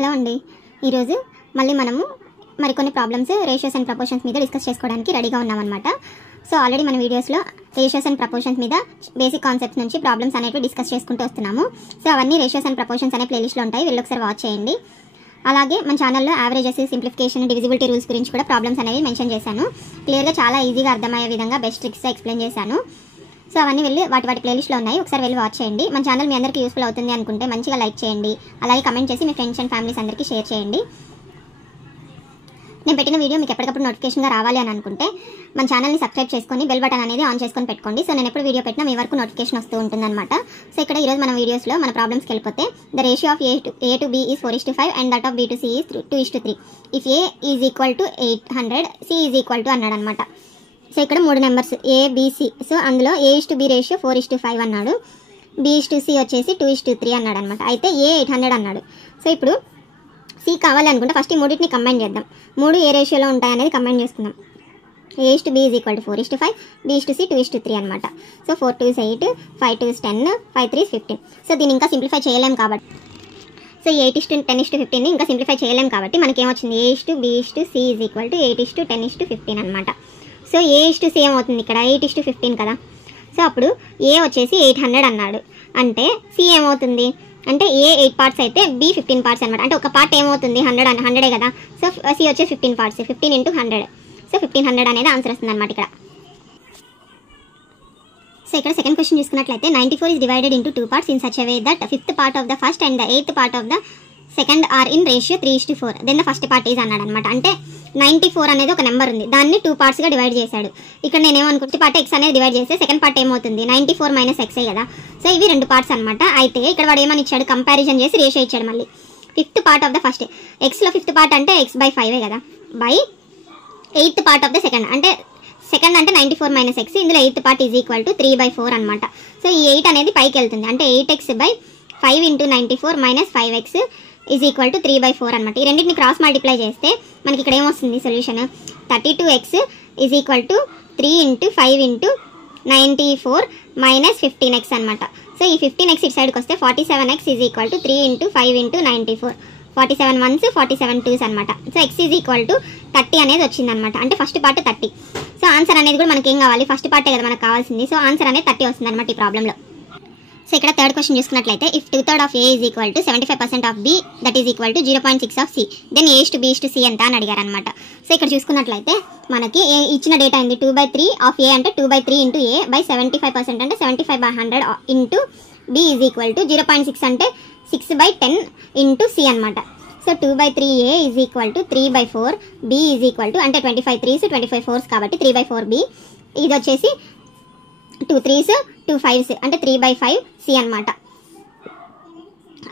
Hello అండి, ఈరోజు మళ్ళీ మనము మరికొన్ని ప్రాబ్లమ్స్ రేషియోస్ అండ్ ప్రపోర్షన్స్ మీద డిస్కస్ చేసుకోవడానికి రెడీగా ఉన్నామన్నమాట. సో ఆల్రెడీ మన వీడియోస్లో రేషియోస్ అండ్ ప్రపోర్షన్స్ మీద బేసిక్ కాన్సెప్ట్స్ నుంచి ప్రాబ్లమ్స్ అనేవి డిస్కస్ చేసుకుంటూ వస్తున్నాము. సో అవన్నీ రేషియోస్ అండ్ ప్రపోర్షన్స్ అనే ప్లేలిస్ట్లో ఉంటాయి, వీళ్ళు ఒకసారి వాచ్ చేయండి. అలాగే మన ఛానల్లో యావరేజెస్, సింప్లిఫికేషన్, డివిజిబిలిటీ రూల్స్ గురించి కూడా ప్రాబ్లమ్స్ అనేవి మెన్షన్ చేశాను. క్లియర్గా చాలా ఈజీగా అర్థమయ్యే విధంగా బెస్ట్ ట్రిక్స్ ఎక్స్ప్లెయిన్ చేశాను. సో అవన్నీ వెళ్ళి వాటి ప్లేలిస్ట్లో ఉన్నాయి, ఒకసారి వెళ్ళి వాచ్ చేయండి. మన ఛానల్ మీ అందరికీ యూస్ఫుల్ అవుతుంది అనుకుంటే మంచిగా లైక్ చేయండి, అలాగే కమెంట్ చేసి మీ ఫ్రెండ్స్ అండ్ ఫ్యామిలీస్ అందరికీ షేర్ చేయండి. నేను పెట్టిన వీడియో మీకు ఎప్పటికప్పుడు నోటిఫికేషన్గా రావాలి అని అనుకుంటే మన ఛానల్ని సబ్స్క్రైబ్ చేసుకొని బెల్ బటన్ అనేది ఆన్ చేసుకొని పెట్టుకోండి. సో నేను ఎప్పుడు వీడియో పెట్టినా మీ వరకు నోటిఫికేషన్ వస్తూ ఉంటుందన్నమాట. సో ఇక్కడ ఈరోజు మన వీడియోస్లో మన ప్రాబ్లమ్స్కి వెళ్ళిపోతే the ratio of A to B is 4:5 and that of B to C is 2:3. If A is equal to 800, C is equal to అన్నాడు అనమాట. సో ఇక్కడ 3 నెంబర్స్ ABC. సో అందులో A/B రేషియో 4:5 అన్నాడు, B/C వచ్చేసి 2:3 అన్నాడు అనమాట. అయితే A 800 అన్నాడు. సో ఇప్పుడు C కావాలి అనుకుంటే ఫస్ట్ ఈ మూడింటిని కంబైన్ చేద్దాం. 3 ఏ రేషియోలో ఉంటాయనేది కంబైన్ చేసుకుందాం. A/B is equal to 4:5, B/C 2:3 అనమాట. So 4 2 is 8, 5 2 is 10, 5 3 is 15. So దీన్ని ఇంకా సింప్లిఫై చేయలేం కాబట్టి, సో 8:10:15 ఇంకా సింప్లిఫై చేయలేం కాబట్టి మనకి ఏమొచ్చింది, A/B/C is equal to 8:10:15 అనమాట. సో A/C ఏమవుతుంది ఇక్కడ 8:15 కదా. సో అప్పుడు A వచ్చేసి 800 అన్నాడు, అంటే C ఏమవుతుంది అంటే A 8 పార్ట్స్ అయితే B 15 పార్ట్స్ అనమాట. అంటే ఒక పార్ట్ ఏమవుతుంది 100 కదా. సో C వచ్చేసి 15 పార్ట్స్, 15 × 100. సో 1500 అనేది ఆన్సర్ వస్తుంది అనమాట ఇక్కడ. సో ఇక్కడ సెకండ్ క్వశ్చన్ చూసుకున్నట్లయితే 94 is divided into 2 parts in such a way that 5th part of the first and the 8th part of the second are in ratio 3:4. then the first part is అన్నాడు అనమాట. అంటే 94 అనేది ఒక number ఉంది, దాన్ని 2 పార్ట్స్గా divide చేశాడు. ఇక్కడ నేను ఏమనుకుంటే పార్ట్ ఎక్స్ అనేది డివైడ్ చేస్తే సెకండ్ పార్ట్ ఏమవుతుంది 94 - x కదా. సో ఇవి 2 పార్ట్స్ అనమాట. అయితే ఇక్కడ వాడు ఏమని ఇచ్చాడు, కంపారిజన్ చేసి రేషియో ఇచ్చాడు. మళ్ళీ 5th part of the first, ఎక్స్లో 5th part అంటే x/5 కదా, by 8th part of the second, అంటే సెకండ్ అంటే 94 - x, ఇందులో 8th part is equal to 3/4 అనమాట. సో ఈ 8 అనేది పైకి వెళ్తుంది, అంటే 8x/5 × 94 - 5x is equal to 3/4 అనమాట. ఈ రెండింటిని క్రాస్ మల్టిప్లై చేస్తే మనకి ఇక్కడ ఏమొస్తుంది solution, 32x is equal to 3 × 5 × 94 - 15x అనమాట. సో ఈ 15x ఇటు సైడ్కి వస్తే 47x is equal to 3 × 5 × 94, 47 1s 47 2s అనమాట. So x is equal to 30 అనేది వచ్చింది అనమాట. అంటే ఫస్ట్ పార్ట్ 30. సో ఆన్సర్ అనేది కూడా మనకి ఏం కావాలి, ఫస్ట్ పార్టే కదా మనకు కావాల్సింది. సో ఆన్సర్ అనేది 30 వస్తుంది అనమాట ఈ ప్రాబ్లంలో. సో ఇక్కడ థర్డ్ క్వశ్చన్ చూసుకున్నట్లయితే if 2/3 of A is equal to 75% of B, that is equal to 0.6 of C, then A/B/C ఎంత అని అడిగారు అనమాట. సో ఇక్కడ చూసుకున్నట్లయితే మనకి ఇచ్చిన డేటా అయింది 2/3 of A అంటే 2/3 × A బై 75% అంటే 75/100 × B is equal to 0.6 అంటే 6/10 × C అనమాట. So 2/3 A is equal to 3/4, B is equal to అంటే 25 3s 25 4s కాబట్టి 3/4B, ఇది వచ్చేసి 2 3s 2 5s అంటే 3/5 C అనమాట.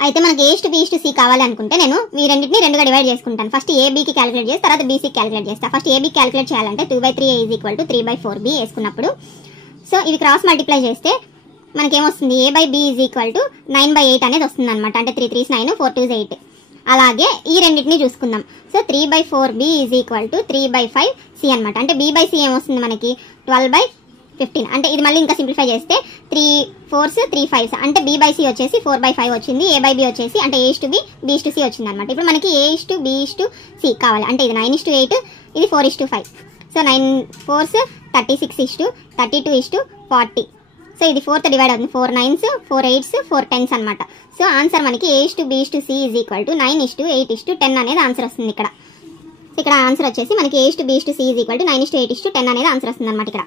అయితే మనకి A/B/C కావాలి అనుకుంటే నేను ఈ రెండింటిని 2గా డివైడ్ చేసుకుంటాను. ఫస్ట్ ABకి క్యాలిక్యులేట్ చేసి తర్వాత BCకి క్యాలిక్యులేట్ చేస్తాను. ఫస్ట్ AB క్యాలిక్యులేట్ చేయాలంటే 2/3 A is equal to 3/4B వేసుకున్నప్పుడు, సో ఇవి క్రాస్ మల్టిప్లై చేస్తే మనకేమొస్తుంది, A/B is equal to 9/8 అనేది వస్తుంది అనమాట. అంటే 3 3s 9, 4 2s 8. అలాగే ఈ రెండింటిని చూసుకుందాం. So 3/4B is equal to 3/5 C అనమాట. అంటే B/C ఏమొస్తుంది మనకి 12/15. అంటే ఇది మళ్ళీ ఇంకా సింప్లిఫై చేస్తే 3 4s 3 5s అంటే B/C వచ్చేసి 4/5 వచ్చింది, A/B వచ్చేసి అంటే A/B B/C వచ్చింది అనమాట. ఇప్పుడు మనకి A/B/C కావాలి, అంటే ఇది 9:8, ఇది 4:5. So 9 4s 36, 32, 40. సో ఇది 4తో డివైడ్ అవుతుంది, 4 9s 4 8s 4 10s అనమాట. సో ఆన్సర్ మనకి A/B/C is equal to 9:8:10 అనేది ఆన్సర్ వస్తుంది ఇక్కడ. ఇక్కడ ఆన్సర్ వచ్చేసి మనకి A/B/C is equal to 9:8:10 అనేది ఆన్సర్ వస్తుంది అనమాట ఇక్కడ.